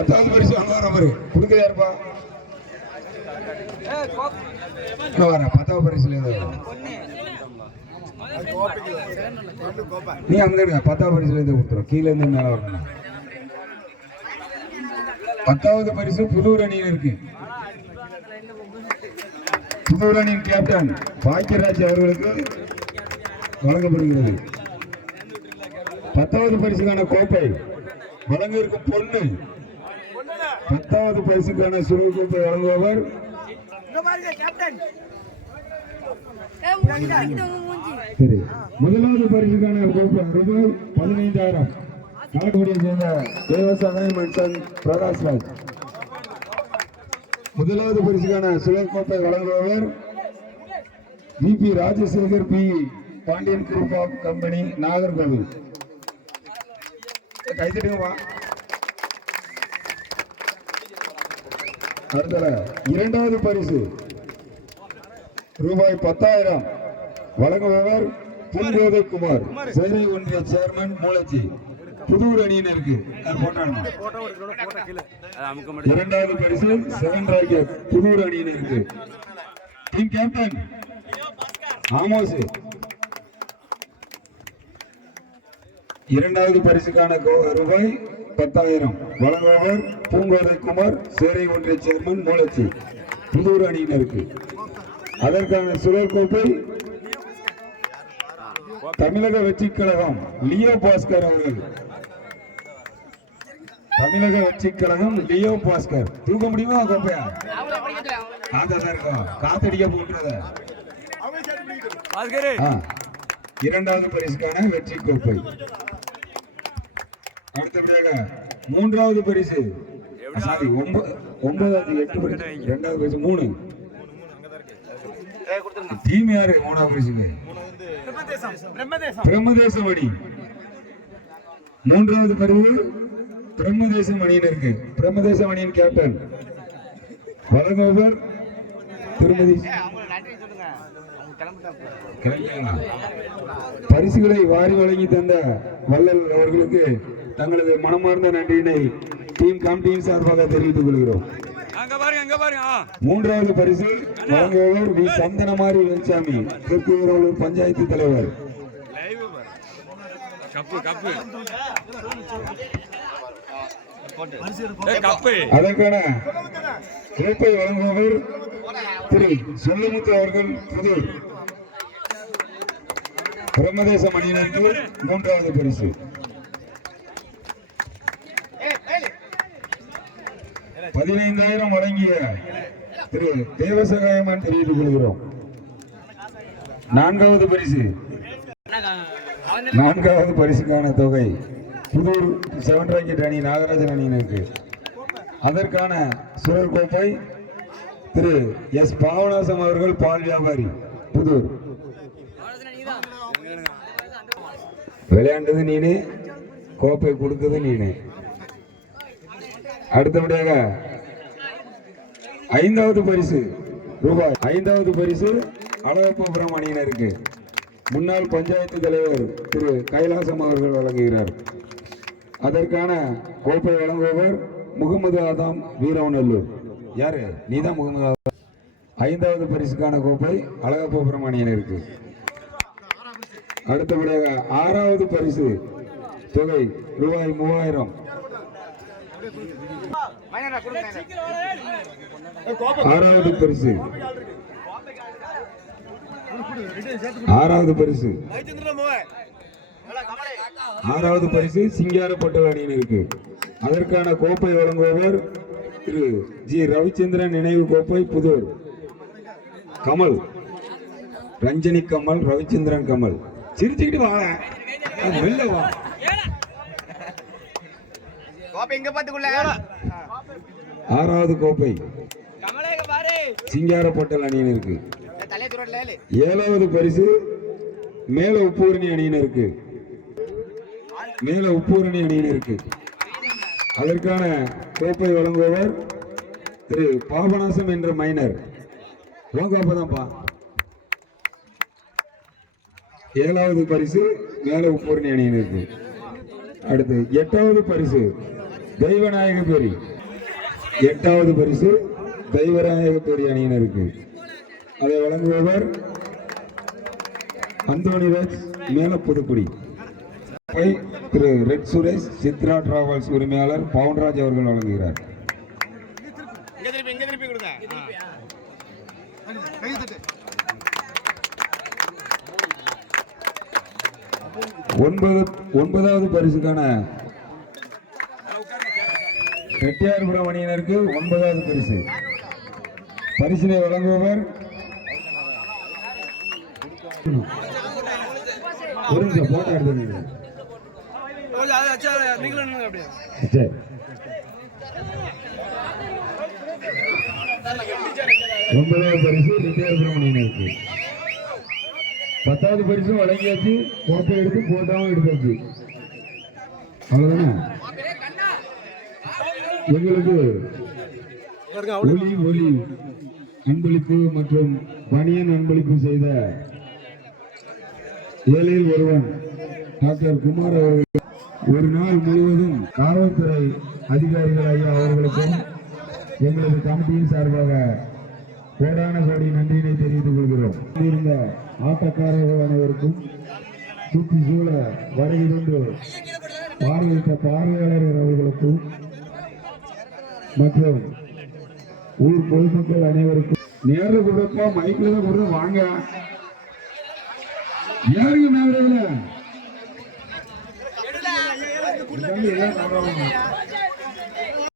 10வது பரிசு அங்க வர கொடுக்க யாருப்பா வர 10வது பரிசுல நீ அங்க இருக்க 10வது பரிசுல இருந்து கொடுத்துரும் கீழே இருந்து மேல வரணும் 10வது பரிசு புதூர் அணியில் இருக்கு புதூர் அணியின் கேப்டன் பாக்கியராஜ் அவர்களுக்கு வழங்கப்படுகிறது 10வது பரிசுக்கான கோப்பை வழங்க இருக்கும் பொண்ணு 10வது பரிசுக்கான சுருள் கோப்பை வழங்குபவர் சரி முதலாவது பரிசுக்கான கோப்பை ரூபாய் 15,000 காலக்குடியை சேர்ந்த தேவசாமி மன்சன் பிரகாஷ்ராஜ் முதலாவது பரிசுக்கான சுழல் கோப்பை வழங்குபவர் V P Rajasekar P Pandian group of company Nagercoil கைத்தட்டுங்கப்பா அடுத்த இரண்டாவது பரிசு ரூபாய் 10,000 வழங்குபவர் புல்கோதை குமார் சேரி ஒன்றிய சேர்மன் மூலச்சி புதூர் அணியினருக்கு இரண்டாவது பரிசு 7 ராக்கெட் புதூர் அணியினருக்கு டீம் கேப்டன் ஆமோஸ் இரண்டாவது பரிசுக்கான ரூபாய் 10,000 வழங்குபவர் பூங்கோதை குமார் சேரை ஒன்றிய சேர்மன் மூலச்சி புதூர் அணியினருக்கு அதற்கான சுழல் கோப்பை தமிழக வெற்றிக் கழகம் லியோ பாஸ்கர் அவர்கள் தமிழக வெற்றிக் கழகம் லியோ பாஸ்கர் தூக்க முடியுமா கோப்பையா காத்தடிக்க போன்றத இரண்டாவது பரிசுக்கான வெற்றி கோப்பை அடுத்தபடியாக மூன்றாவது பரிசு சாரி 9வது 8 பரிசு இரண்டாவது பரிசு 3 டீம் யாரு மூணாவது பரிசுக்கு பிரம்மதேசம் அணி மூன்றாவது பரிசு பிரம்மதேசம் அணியினருக்கு பிரம்மதேசம் அணியின் கேப்டன் வழங்குபவர் திருமதி பரிசுகளை வாரி வழங்கி தந்த வள்ளல் அவர்களுக்கு தங்களது மனமார்ந்த நன்றியினை டீம் சார்பாக தெரிவித்துக் கொள்கிறோம் மூன்றாவது பரிசு வழங்குபவர் வி சந்தனமாரி வெல்சாமி தெற்கு வீரவலூர் பஞ்சாயத்து தலைவர் அதற்கான கோப்பை வழங்குபவர் திரு சொல்லமுத்து அவர்கள் புதூர் பிரம்மதேசம் அணியினருக்கு மூன்றாவது பரிசு 15,000 வழங்கிய திரு தேவசகாயமான் தெரிவித்துக் கொள்கிறோம் நான்காவது பரிசுக்கான தொகை புதூர் 7 ராக்கெட் அணி நாகராஜன் அணியினருக்கு அதற்கான சுழல் கோப்பை திரு எஸ் பாவநாசம் அவர்கள் பால் வியாபாரி புதூர் விளையாண்டது நீனு கோப்பை கொடுத்தது நீனு அடுத்தபடியாக 5வது பரிசு ரூபாய் 5வது பரிசு அழகப்பபுரம் அணியினருக்கு முன்னாள் பஞ்சாயத்து தலைவர் திரு கைலாசம் அவர்கள் வழங்குகிறார் அதற்கான கோப்பை வழங்குபவர் முகமது ஆதாம் வீரவநல்லூர் யாரு நீதான் முகமது ஆதாம் 5வது பரிசுக்கான கோப்பை அழகப்பபுரம் அணியினருக்கு அடுத்தபடியாக 6வது பரிசு தொகை ரூபாய் 3,000 ஆறாவது பரிசு சிங்காரப்பட்டல் அணியினருக்கு அதற்கான கோப்பை வழங்குபவர் திரு ஜி ரவிச்சந்திரன் நினைவு கோப்பை புதூர் கமல் ரஞ்சனி கமல் ரவிச்சந்திரன் கமல் சிரிச்சுக்கிட்டு வாங்க வெளில வா ஆறாவது கோப்பை சிங்காரப்பட்டல் அணியினருக்கு 7வது பரிசு மேல உப்பூரணி அணியினருக்கு அதற்கான கோப்பை வழங்குபவர் திரு பாபநாசம் என்ற மைனர் கோப்பாதான்ப்பா 7வது பரிசு மேல உப்பூரணி அணியினருக்கு அடுத்து 8வது பரிசு தெய்வநாயக பேரி 8வது பரிசு தெய்வராயகப்பேரி அணியினருக்கு. அதை வழங்குபவர் அந்தோணிராஜ் மேலப்புதுக்குடி. திரு ரெட் சுரேஷ் சித்ரா டிராவல்ஸ் உரிமையாளர் பவுன்ராஜ் அவர்கள் வழங்குகிறார். 9வது பரிசுக்கான ரெட்டியார்புரம் அணியினருக்கு 9வது பரிசு. பரிசினை வழங்குபவர் ஒரு நிமிஷம் போட்டோ எடுத்து. 9வது பரிசு ரெட்டியார்புரம் அணியினருக்கு. 10வது பரிசு வழங்கியாச்சு. போட்டோ எடுத்து போட்டோவும் எடுத்தாச்சு. அவ்வளவுதானே. எங்களுக்கு ஒலி அன்பளிப்பு மற்றும் பணியன் அன்பளிப்பு செய்த ஏழையில் ஒருவன் டாக்டர் குமார் அவர்கள் ஒரு நாள் முழுவதும் காவல்துறை அதிகாரிகள் ஐயா அவர்களுக்கும் எங்களது கமிட்டியின் சார்பாக கோடான கோடி நன்றியினை தெரிவித்துக் கொள்கிறோம். இருந்த ஆட்டக்காரர்கள் அனைவருக்கும் சுற்றி சூழ வருகிறது பார்வையிட்ட பார்வையாளர்கள் அவர்களுக்கும் மற்றும் ஊர் பொதுமக்கள் அனைவருக்கும் நேரில் கொடுப்பா மைக்ல தான் கொடுத்து வாங்க யாருங்க மேல